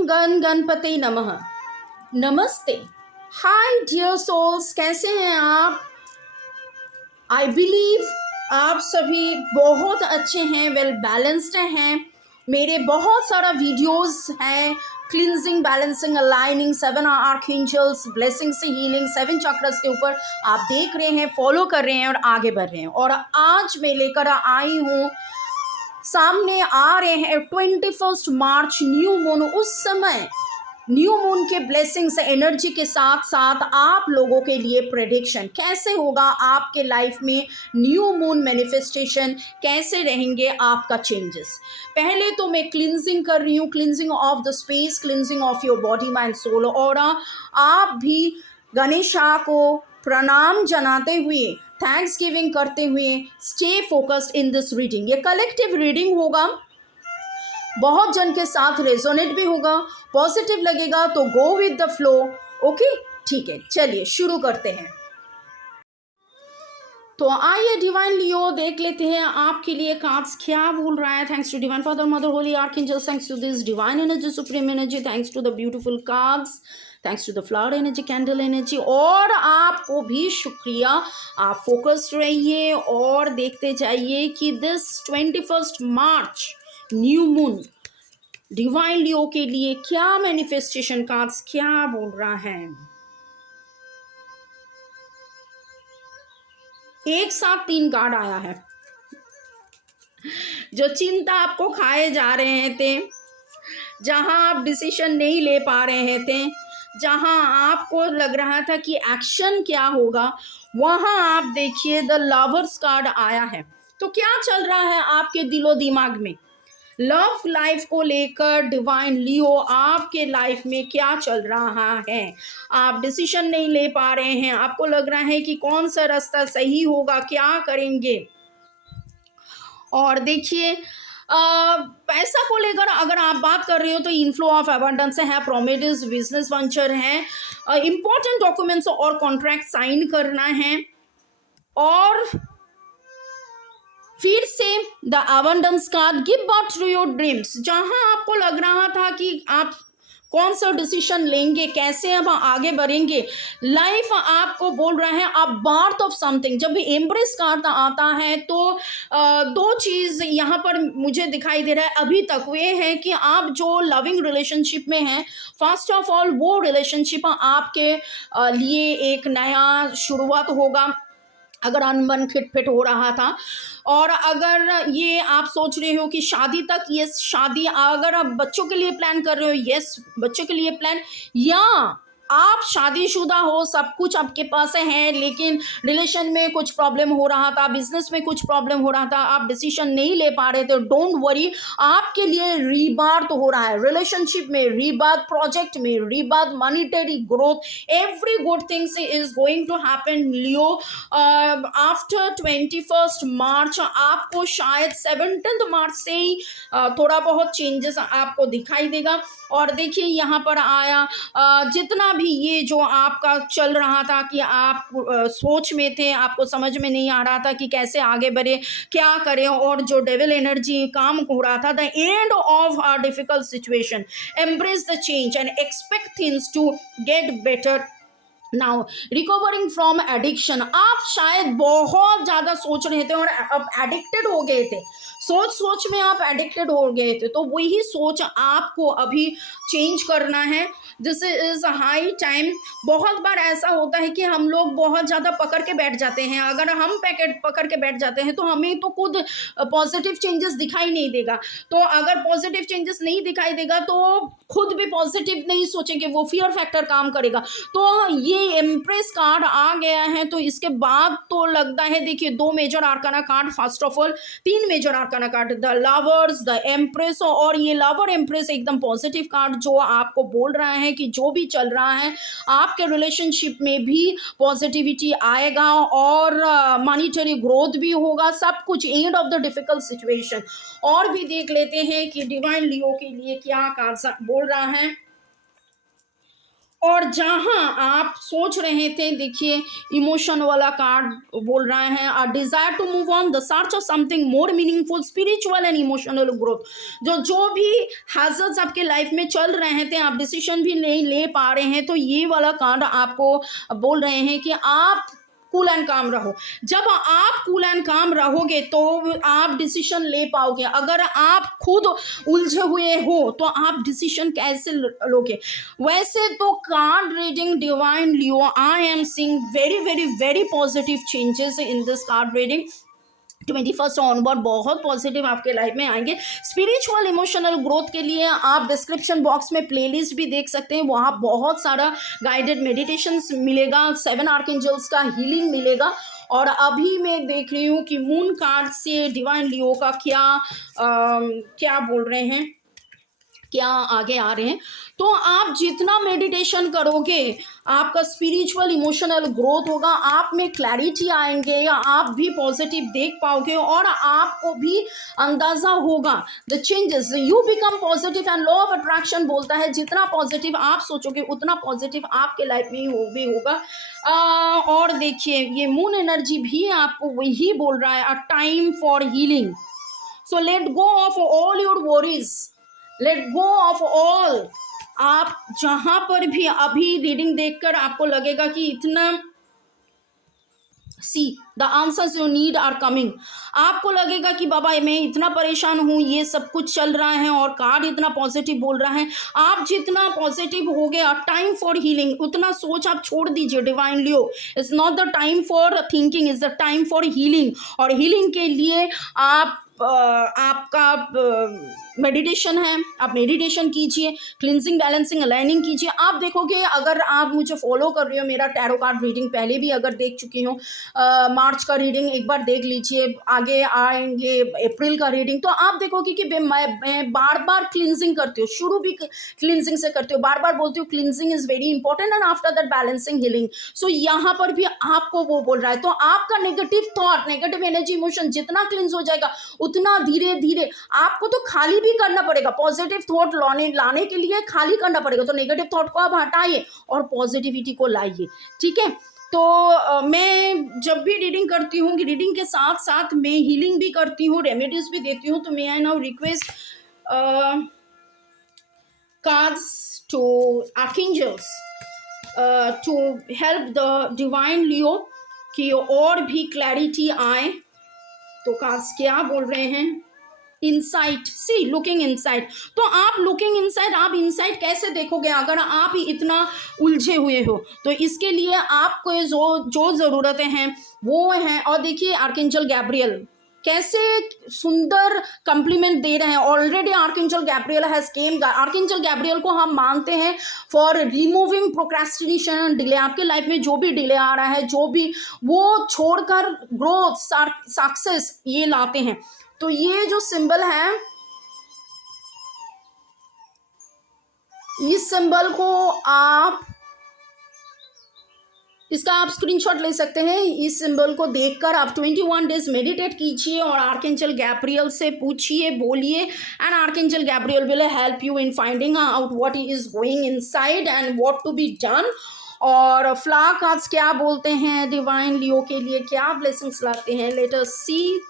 गण गणपति नमः। नमस्ते। हाय डियर सोल्स, कैसे हैं आप? आई बिलीव आप सभी बहुत अच्छे हैं, वेल बैलेंस्ड हैं। मेरे बहुत सारा वीडियोस हैं, cleansing, balancing, aligning, 7 archangels, blessing से हीलिंग, 7 चक्रास के ऊपर आप देख रहे हैं, फॉलो कर रहे हैं और आगे बढ़ रहे हैं। और आज मैं लेकर आई हूँ, सामने आ रहे हैं 21 मार्च न्यू मून। उस समय न्यू मून के ब्लेसिंग्स एनर्जी के साथ साथ आप लोगों के लिए प्रेडिक्शन कैसे होगा, आपके लाइफ में न्यू मून मैनिफेस्टेशन कैसे रहेंगे, आपका चेंजेस। पहले तो मैं क्लिनजिंग कर रही हूँ, cleansing of the space, cleansing of your body mind soul. और आप भी गणेशा को प्रणाम जनाते हुए, थैंक्स गिविंग करते हुए stay focused in this reading. ये कलेक्टिव रीडिंग होगा, बहुत जन के साथ रेजोनेट भी होगा, पॉजिटिव लगेगा तो go with the flow. Okay, ठीक है, चलिए शुरू करते हैं। तो आइए डिवाइन लियो देख लेते हैं आपके लिए कार्ड्स क्या बोल रहा है। Thanks to divine father, mother, holy archangels, thanks to this divine energy, supreme energy, thanks to the beautiful cards, thanks to the flower energy, candle energy. और आपको भी शुक्रिया, आप फोकस्ड रहिए और देखते जाइए कि this 21 March new moon divine Leo के लिए क्या मैनिफेस्टेशन कार्ड्स क्या बोल रहा है। एक साथ 3 कार्ड आया है। जो चिंता आपको खाए जा रहे थे, जहां आप डिसीजन नहीं ले पा रहे थे, जहां आपको लग रहा था कि एक्शन क्या होगा, वहां आप देखिए द लवर्स कार्ड आया है। तो क्या चल रहा है आपके दिलो दिमाग में लव लाइफ को लेकर? डिवाइन लियो आपके लाइफ में क्या चल रहा है? आप डिसीजन नहीं ले पा रहे हैं, आपको लग रहा है कि कौन सा रास्ता सही होगा, क्या करेंगे। और देखिए पैसा को लेकर अगर आप बात कर रहे हो तो इनफ्लो ऑफ अबंडेंस है, प्रोमिस बिजनेस वेंचर है, इंपॉर्टेंट डॉक्यूमेंट्स और कॉन्ट्रैक्ट साइन करना है। और फिर से the abundance card, give birth to your dreams. जहां आपको लग रहा था कि आप कौन सा डिसीजन लेंगे, कैसे अब आगे बढ़ेंगे, लाइफ आपको बोल रहा है अब बर्थ ऑफ समथिंग। जब भी एम्ब्रेस कार्ड आता है तो दो चीज यहाँ पर मुझे दिखाई दे रहा है अभी तक, वे है कि आप जो लविंग रिलेशनशिप में हैं, फर्स्ट ऑफ ऑल वो रिलेशनशिप आपके लिए एक नया शुरुआत होगा। अगर अनबन खिटपिट हो रहा था, और अगर ये आप सोच रहे हो कि शादी तक, यस शादी, अगर आप बच्चों के लिए प्लान कर रहे हो, यस बच्चों के लिए प्लान, या आप शादीशुदा हो, सब कुछ आपके पास है, लेकिन रिलेशन में कुछ प्रॉब्लम हो रहा था, बिजनेस में कुछ प्रॉब्लम हो रहा था, आप डिसीजन नहीं ले पा रहे थे, डोंट वरी, आपके लिए रीबर्थ हो रहा है। रिलेशनशिप में रीबर्थ, प्रोजेक्ट में rebirth, monetary growth, every good things is going to happen Leo after 21 March. आपको शायद 17 मार्च से ही थोड़ा बहुत चेंजेस आपको दिखाई देगा। और देखिए यहाँ पर आया जितना भी ये जो आपका चल रहा था कि आप सोच में थे, आपको समझ में नहीं आ रहा था कि कैसे आगे बढ़े, क्या करें, और जो डेविल एनर्जी काम हो रहा था, the end of a difficult situation, embrace the change and expect things to get better now, recovering from addiction. आप शायद बहुत ज़्यादा सोच रहे थे और अब एडिक्टेड हो गए थे, सोच सोच में आप एडिक्टेड हो गए थे, तो वही सोच आपको अभी चेंज करना है। This is high time. बहुत बार ऐसा होता है कि हम लोग बहुत ज़्यादा पकड़ के बैठ जाते हैं। अगर हम पैकेट पकड़ के बैठ जाते हैं तो हमें तो खुद पॉजिटिव चेंजेस दिखाई नहीं देगा। तो अगर पॉजिटिव चेंजेस नहीं दिखाई देगा तो खुद भी पॉजिटिव नहीं सोचेंगे, वो फियर फैक्टर काम करेगा। तो ये एम्प्रेस कार्ड आ गया है, तो इसके बाद तो लगता है, देखिए 2 major arcana card, first of all 3 major arcana card, the lovers, the empress. और ये लवर एम्प्रेस एकदम पॉजिटिव कार्ड जो आपको बोल रहा है कि जो भी चल रहा है आपके रिलेशनशिप में भी पॉजिटिविटी आएगा और मॉनिटरी ग्रोथ भी होगा, सब कुछ, end of the difficult situation. और भी देख लेते हैं कि डिवाइन लियो के लिए क्या कार्ड बोल रहा है। और जहां आप सोच रहे थे, देखिए इमोशन वाला कार्ड बोल रहा है, a desire to move on, the search of something more meaningful, spiritual and emotional growth. जो भी हैजर्ड्स आपके लाइफ में चल रहे थे, आप डिसीजन भी नहीं ले पा रहे हैं, तो ये वाला कार्ड आपको बोल रहे हैं कि आप कूल एंड काम रहो। जब आप कूल एंड काम रहोगे तो आप डिसीजन ले पाओगे। अगर आप खुद उलझे हुए हो तो आप डिसीजन कैसे लोगे? वैसे तो card reading divine Leo, I am seeing very very very positive changes in this card reading. 21st onward बहुत पॉजिटिव आपके लाइफ में आएंगे। स्पिरिचुअल इमोशनल ग्रोथ के लिए आप डिस्क्रिप्शन बॉक्स में प्लेलिस्ट भी देख सकते हैं, वहाँ बहुत सारा गाइडेड मेडिटेशंस मिलेगा, 7 आर्कएंजल्स का हीलिंग मिलेगा। और अभी मैं देख रही हूँ कि मून कार्ड से डिवाइन लियो का क्या बोल रहे हैं, क्या आगे आ रहे हैं। तो आप जितना मेडिटेशन करोगे आपका स्पिरिचुअल इमोशनल ग्रोथ होगा, आप में क्लैरिटी आएंगे, या आप भी पॉजिटिव देख पाओगे और आपको भी अंदाजा होगा the changes, you become positive. And law of attraction बोलता है जितना पॉजिटिव आप सोचोगे उतना पॉजिटिव आपके लाइफ में भी होगा। और देखिए ये मून एनर्जी भी आपको वही बोल रहा है, a time for healing. So let go of all your worries, let go of all. आप जहां पर भी अभी रीडिंग देखकर आपको लगेगा कि इतना, see the answers you need are coming, आपको लगेगा कि बाबा मैं इतना परेशान हूँ, ये सब कुछ चल रहा है और कार्ड इतना पॉजिटिव बोल रहा है। आप जितना पॉजिटिव हो गया, टाइम फॉर हीलिंग, उतना सोच आप छोड़ दीजिए। Divine Leo, it's not the time for thinking, it's the time for healing. और हीलिंग के लिए आपका मेडिटेशन है, आप मेडिटेशन कीजिए, क्लिनजिंग बैलेंसिंग अलाइनिंग कीजिए। आप देखोगे, अगर आप मुझे फॉलो कर रहे हो, मेरा टैरो कार्ड रीडिंग पहले भी अगर देख चुकी हो, मार्च का रीडिंग एक बार देख लीजिए, आगे आएंगे अप्रैल का रीडिंग, तो आप देखोगे कि मैं बार बार क्लिनजिंग करती हूँ, शुरू भी क्लिनजिंग से करती हूँ, बार बार बोलती हूँ cleansing is very important and after that balancing healing. So यहाँ पर भी आपको वो बोल रहा है। तो आपका negative thought, negative energy, emotion जितना क्लिनज हो जाएगा उतना धीरे धीरे आपको तो खाली भी करना पड़ेगा। पॉजिटिव थॉट लाने के लिए खाली करना पड़ेगा। तो नेगेटिव थॉट को आप हटाइए और पॉजिटिविटी को लाइए, ठीक है। तो मैं जब भी रीडिंग करती हूँ, रीडिंग के साथ साथ मैं हीलिंग भी करती हूँ, रेमेडीज भी देती हूँ। तो मैं I now request cards to archangels to help the divine Leo कि और भी क्लैरिटी आए। तो कार्ड्स क्या बोल रहे हैं? इनसाइट, सी लुकिंग इनसाइट। तो आप लुकिंग इनसाइट, आप इनसाइट कैसे देखोगे अगर आप ही इतना उलझे हुए हो? तो इसके लिए आपको जो ज़रूरतें हैं वो हैं। और देखिए आर्कएंजल गैब्रियल कैसे सुंदर कम्प्लीमेंट दे रहे हैं। Already archangel Gabriel has came. Archangel Gabriel को हम मानते हैं फॉर रिमूविंग प्रोक्रेस्टिनेशन, डिले। आपके लाइफ में जो भी डिले आ रहा है, जो भी, वो छोड़कर ग्रोथ, सक्सेस ये लाते हैं। तो ये जो सिंबल है, इस सिंबल को इसका आप स्क्रीनशॉट ले सकते हैं। इस सिंबल को देखकर आप 21 डेज मेडिटेट कीजिए और आर्कएंजल गैब्रियल से पूछिए, बोलिए, and archangel Gabriel will help you in finding out what is going inside and what to be done. और फ्लावर कार्ड्स क्या बोलते हैं डिवाइन लियो के लिए, क्या ब्लेसिंग्स लाते हैं? Let us see.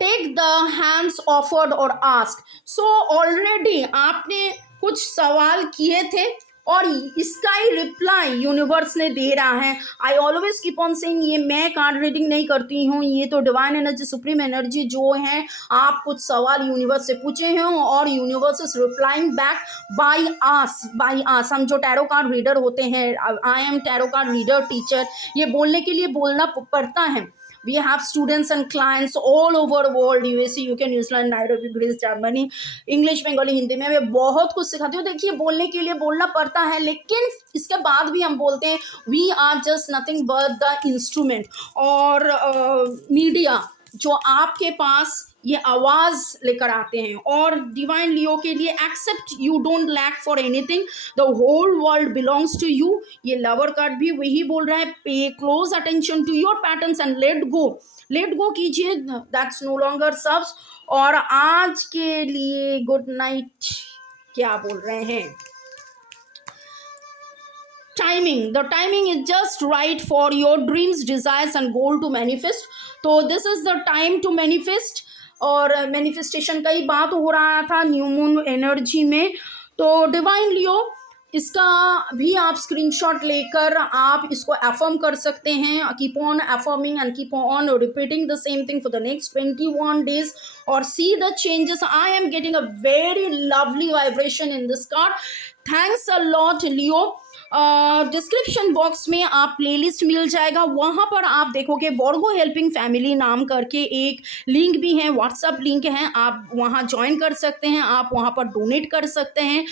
Take the hands offered और आस्क। सो ऑलरेडी आपने कुछ सवाल किए थे और इसका ही रिप्लाई यूनिवर्स ने दे रहा है। I always keep on saying, ये मैं कार्ड रीडिंग नहीं करती हूँ, ये तो डिवाइन एनर्जी, सुप्रीम एनर्जी जो है, आप कुछ सवाल यूनिवर्स से पूछे हैं और universe is replying back by us. हम जो टैरो कार्ड रीडर होते हैं, I am tarot card reader teacher, ये बोलने के लिए बोलना पड़ता है। We have students and clients all over the world, USA, UK, New Zealand, Nairobi, Greece, Germany, English, Bengali, Hindi में मैं बहुत कुछ सिखाती हूँ। देखिए बोलने के लिए बोलना पड़ता है, लेकिन इसके बाद भी हम बोलते हैं we are just nothing but the instrument। और मीडिया जो आपके पास ये आवाज़ लेकर आते हैं। और डिवाइन लियो के लिए except you don't lack for anything, the whole world belongs to you. ये लवर कार्ड भी वही बोल रहा है, pay close attention to your patterns and let go कीजिए, दैट्स नो लॉन्गर सर्व्स। और आज के लिए गुड नाइट। क्या बोल रहे हैं? Timing, the timing is just right for your dreams, desires and goal to manifest. तो this is the time to manifest. और मैनिफेस्टेशन का ही बात हो रहा था न्यू मून एनर्जी में। तो डिवाइन लियो, इसका भी आप स्क्रीनशॉट लेकर आप इसको अफर्म कर सकते हैं। Keep on affirming and keep on repeating the same thing for the next 21 days और see the changes. I am getting a very lovely vibration in this card. Thanks a lot Leo. Description box में आप playlist मिल जाएगा, वहाँ पर आप देखोगे वर्गो helping family नाम करके एक लिंक भी है, व्हाट्सअप लिंक है, आप वहाँ ज्वाइन कर सकते हैं, आप वहाँ पर डोनेट कर सकते हैं।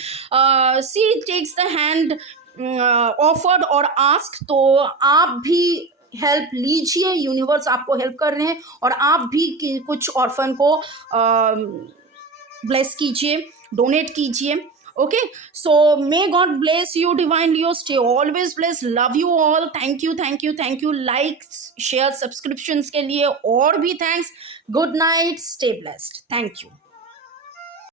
सी टेक्स द हैंड ऑफर्ड और आस्क, तो आप भी हेल्प लीजिए, यूनिवर्स आपको हेल्प कर रहे हैं और आप भी कुछ ऑर्फन को ब्लेस कीजिए, डोनेट कीजिए। Okay, so may God bless you, divine Leo. Stay always blessed. Love you all. Thank you, thank you, thank you. Likes, share, subscriptions के लिए और भी thanks. Good night. Stay blessed. Thank you.